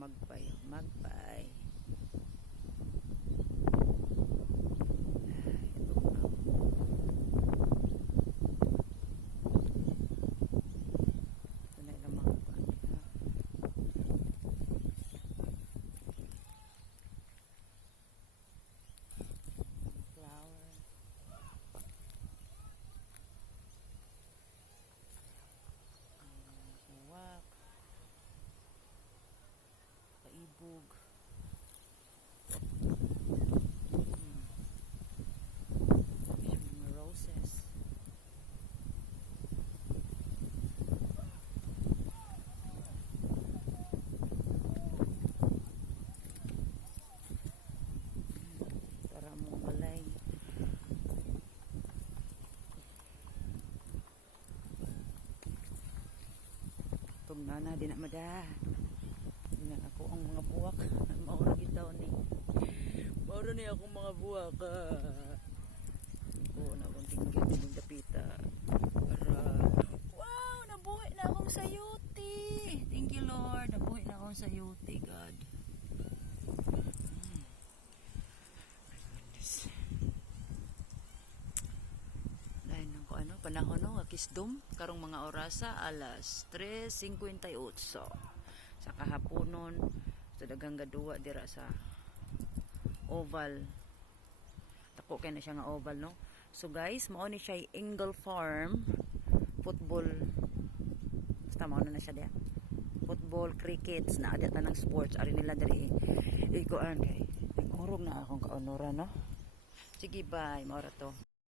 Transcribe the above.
magpay. Magpay. Ito na ilang mga flower. Suwak. Kaibog. Mga roses. Para mo balay. Itong nana, di na mada. Tingnan ako ang mga buwak. Maura gitaw ni. Maura ni akong mga buwak. Oo na akong tinggan. Yung dapita. Para, wow! Nabuhay na akong sayuti. Thank you, Lord. Nabuhay na akong sayuti, God. Panahon no, kisdom karong mga orasa alas 3:58 sa kahaponon sa daghang gaduwa dira sa oval. Tako kay na siya nga oval no. So guys, mao ni siya Engel Farm football. Basta mao na siya diya. Football, crickets na ada tanang sports ari nila diri. Ikuan kay nagurog na akong kaonoran no. Sige bye, mao ra to.